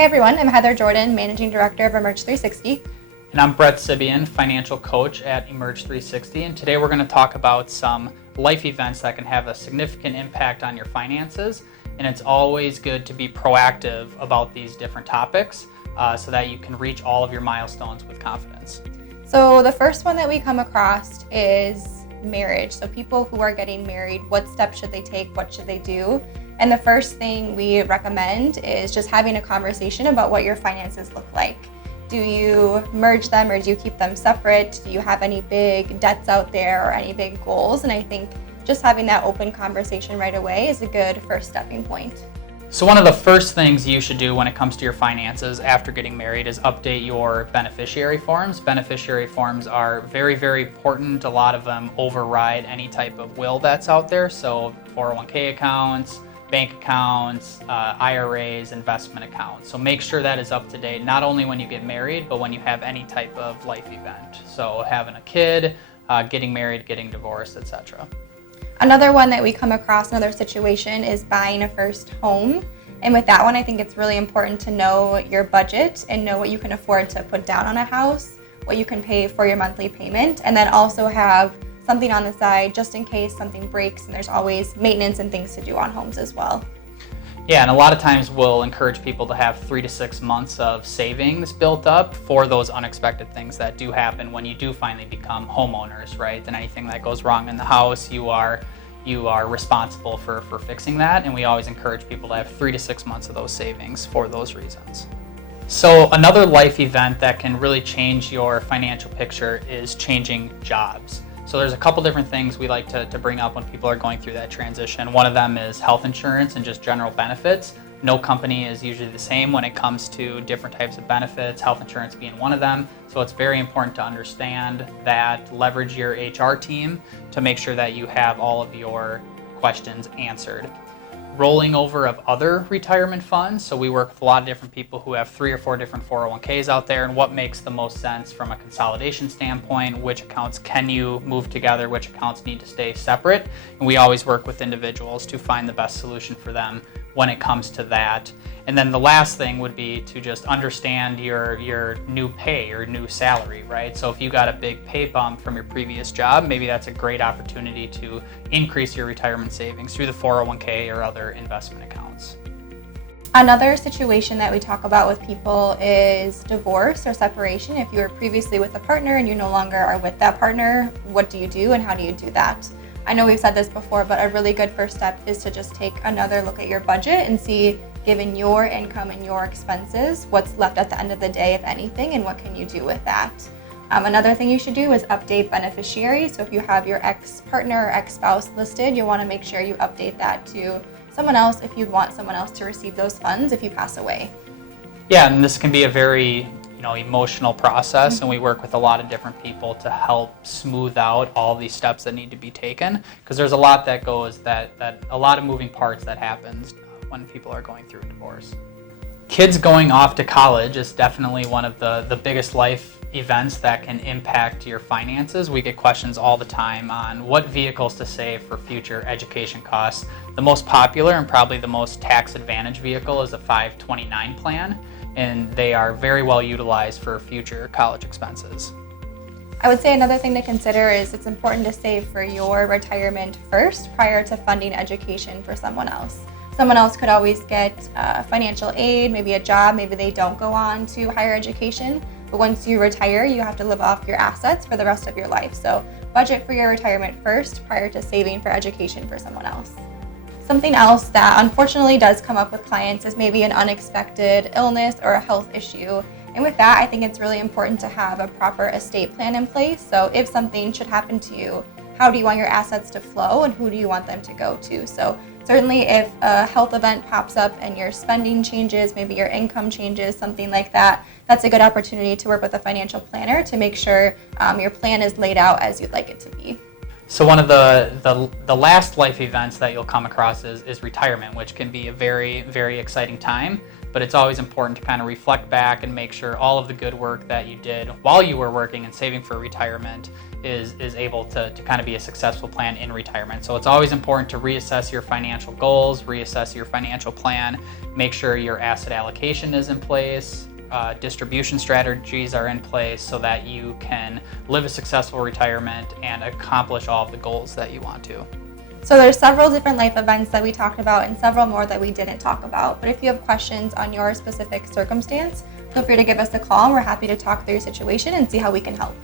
Hi everyone, I'm Heather Jordan, Managing Director of Emerge 360. And I'm Brett Sebion, Financial Coach at Emerge 360. And today we're going to talk about some life events that can have a significant impact on your finances. And it's always good to be proactive about these different topics so that you can reach all of your milestones with confidence. So the first one that we come across is marriage. So people who are getting married, what steps should they take? What should they do? And the first thing we recommend is just having a conversation about what your finances look like. Do you merge them or do you keep them separate? Do you have any big debts out there or any big goals? And I think just having that open conversation right away is a good first stepping point. So one of the first things you should do when it comes to your finances after getting married is update your beneficiary forms. Beneficiary forms are very, very important. A lot of them override any type of will that's out there. So 401k accounts, bank accounts, IRAs, investment accounts. So make sure that is up to date, not only when you get married, but when you have any type of life event. So having a kid, getting married, getting divorced, etc. Another one that we come across, another situation, is buying a first home. And with that one, I think it's really important to know your budget and know what you can afford to put down on a house, what you can pay for your monthly payment, and then also have something on the side just in case something breaks, and there's always maintenance and things to do on homes as well. Yeah, and a lot of times we'll encourage people to have 3 to 6 months of savings built up for those unexpected things that do happen when you do finally become homeowners, right? And anything that goes wrong in the house, you are responsible for fixing that, and we always encourage people to have 3 to 6 months of those savings for those reasons. So another life event that can really change your financial picture is changing jobs. So there's a couple different things we like to bring up when people are going through that transition. One of them is health insurance and just general benefits. No company is usually the same when it comes to different types of benefits, health insurance being one of them. So it's very important to understand that, leverage your HR team to make sure that you have all of your questions answered. Rolling over of other retirement funds. So we work with a lot of different people who have 3 or 4 different 401ks out there, and what makes the most sense from a consolidation standpoint, which accounts can you move together, which accounts need to stay separate. And we always work with individuals to find the best solution for them when it comes to that. And then the last thing would be to just understand your new pay, your new salary, right? So if you got a big pay bump from your previous job, maybe that's a great opportunity to increase your retirement savings through the 401k or other investment accounts. Another situation that we talk about with people is divorce or separation. If you were previously with a partner and you no longer are with that partner, what do you do and how do you do that? I know we've said this before, but a really good first step is to just take another look at your budget and see, given your income and your expenses, what's left at the end of the day, if anything, and what can you do with that. Another thing you should do is update beneficiaries. So if you have your ex-partner or ex-spouse listed, you'll want to make sure you update that to someone else if you'd want someone else to receive those funds if you pass away. Yeah, and this can be a very emotional process, and we work with a lot of different people to help smooth out all these steps that need to be taken, because there's a lot that goes that a lot of moving parts that happens when people are going through a divorce. Kids going off to college is definitely one of the biggest life events that can impact your finances. We get questions all the time on what vehicles to save for future education costs. The most popular and probably the most tax advantage vehicle is a 529 plan, and they are very well utilized for future college expenses. I would say another thing to consider is it's important to save for your retirement first prior to funding education for someone else. Someone else could always get financial aid, maybe a job, maybe they don't go on to higher education. But once you retire, you have to live off your assets for the rest of your life. So budget for your retirement first prior to saving for education for someone else. Something else that unfortunately does come up with clients is maybe an unexpected illness or a health issue. And with that, I think it's really important to have a proper estate plan in place. So if something should happen to you, how do you want your assets to flow and who do you want them to go to? So certainly if a health event pops up and your spending changes, maybe your income changes, something like that, that's a good opportunity to work with a financial planner to make sure your plan is laid out as you'd like it to be. So one of the last life events that you'll come across is retirement, which can be a very, very exciting time. but it's always important to kind of reflect back and make sure all of the good work that you did while you were working and saving for retirement is able to kind of be a successful plan in retirement. So it's always important to reassess your financial goals, reassess your financial plan, make sure your asset allocation is in place, distribution strategies are in place so that you can live a successful retirement and accomplish all of the goals that you want to. So there's several different life events that we talked about and several more that we didn't talk about. But if you have questions on your specific circumstance, feel free to give us a call. We're happy to talk through your situation and see how we can help.